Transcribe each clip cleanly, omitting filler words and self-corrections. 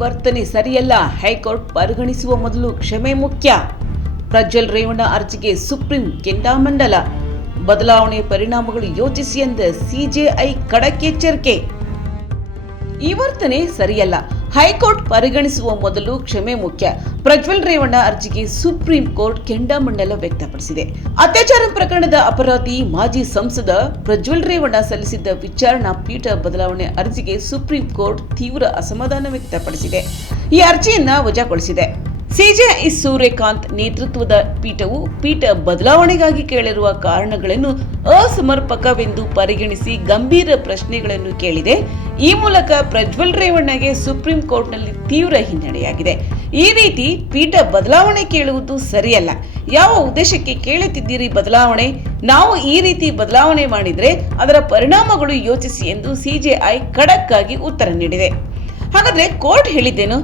ವರ್ತನೆ ಸರಿಯಲ್ಲ, ಹೈಕೋರ್ಟ್ ಪರಿಗಣಿಸುವ ಮೊದಲು ಕ್ಷಮೆ ಮುಖ್ಯ. ಪ್ರಜ್ವಲ್ ರೇವಣ್ಣ ಅರ್ಜಿಗೆ ಸುಪ್ರೀಂ ಕೆಂಡಾಮಂಡಲ. ಬದಲಾವಣೆ ಪರಿಣಾಮಗಳು ಯೋಚಿಸಿ ಎಂದ ಸಿಜೆಐ ಖಡಕ್ ಎಚ್ಚರಿಕೆ. ಈ ವರ್ತನೆ ಸರಿಯಲ್ಲ, ಹೈಕೋರ್ಟ್ ಪರಿಗಣಿಸುವ ಮೊದಲು ಕ್ಷಮೆ ಮುಖ್ಯ. ಪ್ರಜ್ವಲ್ ರೇವಣ್ಣ ಅರ್ಜಿಗೆ ಸುಪ್ರೀಂ ಕೋರ್ಟ್ ಕೆಂಡಾಮಂಡಲ ವ್ಯಕ್ತಪಡಿಸಿದೆ. ಅತ್ಯಾಚಾರ ಪ್ರಕರಣದ ಅಪರಾಧಿ ಮಾಜಿ ಸಂಸದ ಪ್ರಜ್ವಲ್ ರೇವಣ್ಣ ಸಲ್ಲಿಸಿದ್ದ ವಿಚಾರಣಾ ಪೀಠ ಬದಲಾವಣೆ ಅರ್ಜಿಗೆ ಸುಪ್ರೀಂ ಕೋರ್ಟ್ ತೀವ್ರ ಅಸಮಾಧಾನ ವ್ಯಕ್ತಪಡಿಸಿದೆ. ಈ ಅರ್ಜಿಯನ್ನ ವಜಾಗೊಳಿಸಿದೆ. ಸಿಜೆಐ ಸೂರ್ಯಕಾಂತ್ ನೇತೃತ್ವದ ಪೀಠ ಬದಲಾವಣೆಗಾಗಿ ಕೇಳಿರುವ ಕಾರಣಗಳನ್ನು ಅಸಮರ್ಪಕವೆಂದು ಪರಿಗಣಿಸಿ ಗಂಭೀರ ಪ್ರಶ್ನೆಗಳನ್ನು ಕೇಳಿದೆ. ಈ ಮೂಲಕ ಪ್ರಜ್ವಲ್ ರೇವಣ್ಣಗೆ ಸುಪ್ರೀಂ ಕೋರ್ಟ್ನಲ್ಲಿ ತೀವ್ರ ಹಿನ್ನಡೆಯಾಗಿದೆ. ಈ ರೀತಿ ಪೀಠ ಬದಲಾವಣೆ ಕೇಳುವುದು ಸರಿಯಲ್ಲ. ಯಾವ ಉದ್ದೇಶಕ್ಕೆ ಕೇಳುತ್ತಿದ್ದೀರಿ ಬದಲಾವಣೆ? ನಾವು ಈ ರೀತಿ ಬದಲಾವಣೆ ಮಾಡಿದರೆ ಅದರ ಪರಿಣಾಮಗಳು ಯೋಚಿಸಿ ಎಂದು ಸಿಜೆಐ ಖಡಕ್ ಆಗಿ ಉತ್ತರ ನೀಡಿದೆ. ಹಾಗಾದ್ರೆ ಕೋರ್ಟ್ ಹೇಳಿದ್ದೇನು?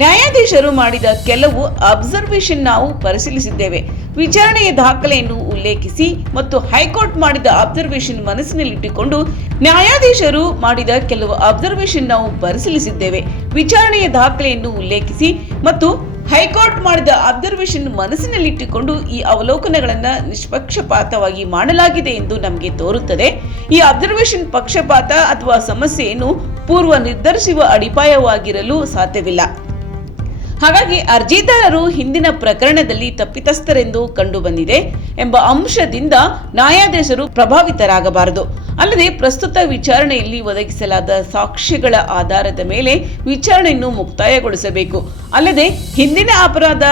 ನ್ಯಾಯಾಧೀಶರು ಮಾಡಿದ ಕೆಲವು ಅಬ್ಸರ್ವೇಷನ್ ನಾವು ಪರಿಶೀಲಿಸಿದ್ದೇವೆ. ವಿಚಾರಣೆಯ ದಾಖಲೆಯನ್ನು ಉಲ್ಲೇಖಿಸಿ ಮತ್ತು ಹೈಕೋರ್ಟ್ ಮಾಡಿದ ಅಬ್ಸರ್ವೇಷನ್ ಮನಸ್ಸಿನಲ್ಲಿಟ್ಟುಕೊಂಡು ನ್ಯಾಯಾಧೀಶರು ಮಾಡಿದ ಕೆಲವು ಅಬ್ಸರ್ವೇಷನ್ ನಾವು ಪರಿಶೀಲಿಸಿದ್ದೇವೆ. ವಿಚಾರಣೆಯ ದಾಖಲೆಯನ್ನು ಉಲ್ಲೇಖಿಸಿ ಮತ್ತು ಹೈಕೋರ್ಟ್ ಮಾಡಿದ ಅಬ್ಸರ್ವೇಷನ್ ಮನಸ್ಸಿನಲ್ಲಿಟ್ಟುಕೊಂಡು ಈ ಅವಲೋಕನಗಳನ್ನು ನಿಷ್ಪಕ್ಷಪಾತವಾಗಿ ಮಾಡಲಾಗಿದೆ ಎಂದು ನಮಗೆ ತೋರುತ್ತದೆ. ಈ ಅಬ್ಸರ್ವೇಷನ್ ಪಕ್ಷಪಾತ ಅಥವಾ ಸಮಸ್ಯೆಯನ್ನು ಪೂರ್ವ ನಿರ್ಧರಿಸುವ ಅಡಿಪಾಯವಾಗಿರಲು ಸಾಧ್ಯವಿಲ್ಲ. ಹಾಗಾಗಿ ಅರ್ಜಿದಾರರು ಹಿಂದಿನ ಪ್ರಕರಣದಲ್ಲಿ ತಪ್ಪಿತಸ್ಥರೆಂದು ಕಂಡುಬಂದಿದೆ ಎಂಬ ಅಂಶದಿಂದ ನ್ಯಾಯಾಧೀಶರು ಪ್ರಭಾವಿತರಾಗಬಾರದು. ಅಲ್ಲದೆ ಪ್ರಸ್ತುತ ವಿಚಾರಣೆಯಲ್ಲಿ ಒದಗಿಸಲಾದ ಸಾಕ್ಷ್ಯಗಳ ಆಧಾರದ ಮೇಲೆ ವಿಚಾರಣೆಯನ್ನು ಮುಕ್ತಾಯಗೊಳಿಸಬೇಕು. ಅಲ್ಲದೆ ಹಿಂದಿನ ಅಪರಾಧ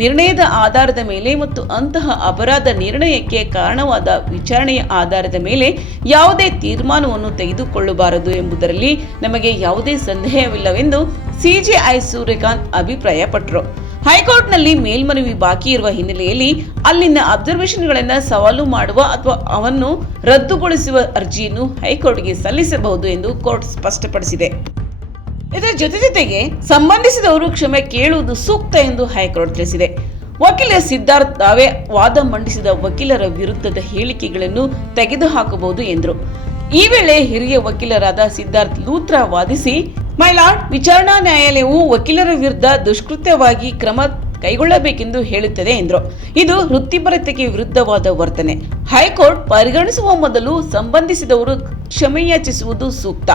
ನಿರ್ಣಯದ ಆಧಾರದ ಮೇಲೆ ಮತ್ತು ಅಂತಹ ಅಪರಾಧ ನಿರ್ಣಯಕ್ಕೆ ಕಾರಣವಾದ ವಿಚಾರಣೆಯ ಆಧಾರದ ಮೇಲೆ ಯಾವುದೇ ತೀರ್ಮಾನವನ್ನು ತೆಗೆದುಕೊಳ್ಳಬಾರದು ಎಂಬುದರಲ್ಲಿ ನಮಗೆ ಯಾವುದೇ ಸಂದೇಹವಿಲ್ಲವೆಂದು ಸಿಜೆಐ ಸೂರ್ಯಕಾಂತ್ ಅಭಿಪ್ರಾಯಪಟ್ಟರು. ಹೈಕೋರ್ಟ್ನಲ್ಲಿ ಮೇಲ್ಮನವಿ ಬಾಕಿ ಇರುವ ಹಿನ್ನೆಲೆಯಲ್ಲಿ ಅಲ್ಲಿನ ಅಬ್ಸರ್ವೇಷನ್ಗಳನ್ನು ಸವಾಲು ಮಾಡುವ ಅಥವಾ ಅವನ್ನು ರದ್ದುಗೊಳಿಸುವ ಅರ್ಜಿಯನ್ನು ಹೈಕೋರ್ಟ್ಗೆ ಸಲ್ಲಿಸಬಹುದು ಎಂದು ಕೋರ್ಟ್ ಸ್ಪಷ್ಟಪಡಿಸಿದೆ. ಇದರ ಜೊತೆಗೆ ಸಂಬಂಧಿಸಿದವರು ಕ್ಷಮೆ ಕೇಳುವುದು ಸೂಕ್ತ ಎಂದು ಹೈಕೋರ್ಟ್ ತಿಳಿಸಿದೆ. ವಕೀಲ ಸಿದ್ಧಾರ್ಥ್ ದಾವೆ ವಾದ ಮಂಡಿಸಿದ ವಕೀಲರ ವಿರುದ್ಧದ ಹೇಳಿಕೆಗಳನ್ನು ತೆಗೆದುಹಾಕಬಹುದು ಎಂದರು. ಈ ವೇಳೆ ಹಿರಿಯ ವಕೀಲರಾದ ಸಿದ್ಧಾರ್ಥ್ ಲೂಥ್ರಾ ವಾದಿಸಿ, ಮೈಲಾರ್ಡ್, ವಿಚಾರಣಾ ನ್ಯಾಯಾಲಯವು ವಕೀಲರ ವಿರುದ್ಧ ದುಷ್ಕೃತ್ಯವಾಗಿ ಕ್ರಮ ಕೈಗೊಳ್ಳಬೇಕೆಂದು ಹೇಳುತ್ತದೆ ಎಂದರು. ಇದು ವೃತ್ತಿಪರತೆಗೆ ವಿರುದ್ಧವಾದ ವರ್ತನೆ. ಹೈಕೋರ್ಟ್ ಪರಿಗಣಿಸುವ ಮೊದಲು ಸಂಬಂಧಿಸಿದವರು ಕ್ಷಮೆಯಾಚಿಸುವುದು ಸೂಕ್ತ.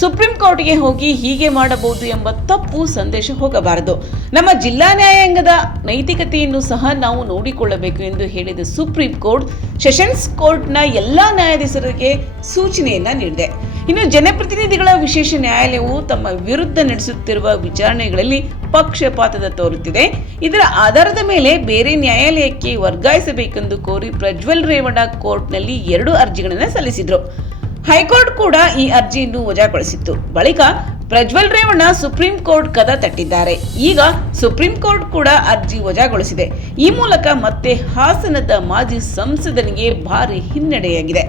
ಸುಪ್ರೀಂ ಕೋರ್ಟ್ಗೆ ಹೋಗಿ ಹೀಗೆ ಮಾಡಬಹುದು ಎಂಬ ತಪ್ಪು ಸಂದೇಶ ಹೋಗಬಾರದು. ನಮ್ಮ ಜಿಲ್ಲಾ ನ್ಯಾಯಾಂಗದ ನೈತಿಕತೆಯನ್ನು ಸಹ ನಾವು ನೋಡಿಕೊಳ್ಳಬೇಕು ಎಂದು ಹೇಳಿದ ಸುಪ್ರೀಂ ಕೋರ್ಟ್ ಸೆಷನ್ಸ್ ಕೋರ್ಟ್ನ ಎಲ್ಲಾ ನ್ಯಾಯಾಧೀಶರಿಗೆ ಸೂಚನೆಯನ್ನ ನೀಡಿದೆ. ಇನ್ನು ಜನಪ್ರತಿನಿಧಿಗಳ ವಿಶೇಷ ನ್ಯಾಯಾಲಯವು ತಮ್ಮ ವಿರುದ್ಧ ನಡೆಸುತ್ತಿರುವ ವಿಚಾರಣೆಗಳಲ್ಲಿ ಪಕ್ಷಪಾತದ ತೋರುತ್ತಿದೆ. ಇದರ ಆಧಾರದ ಮೇಲೆ ಬೇರೆ ನ್ಯಾಯಾಲಯಕ್ಕೆ ವರ್ಗಾಯಿಸಬೇಕೆಂದು ಕೋರಿ ಪ್ರಜ್ವಲ್ ರೇವಣ್ಣ ಕೋರ್ಟ್ನಲ್ಲಿ 2 ಅರ್ಜಿಗಳನ್ನು ಸಲ್ಲಿಸಿದ್ರು. ಹೈಕೋರ್ಟ್ ಕೂಡ ಈ ಅರ್ಜಿಯನ್ನು ವಜಾಗೊಳಿಸಿತ್ತು. ಬಳಿಕ ಪ್ರಜ್ವಲ್ ರೇವಣ್ಣ ಸುಪ್ರೀಂ ಕೋರ್ಟ್ ಕದ ತಟ್ಟಿದ್ದಾರೆ. ಈಗ ಸುಪ್ರೀಂ ಕೋರ್ಟ್ ಕೂಡ ಅರ್ಜಿ ವಜಾಗೊಳಿಸಿದೆ. ಈ ಮೂಲಕ ಮತ್ತೆ ಹಾಸನದ ಮಾಜಿ ಸಂಸದನಿಗೆ ಭಾರಿ ಹಿನ್ನಡೆಯಾಗಿದೆ.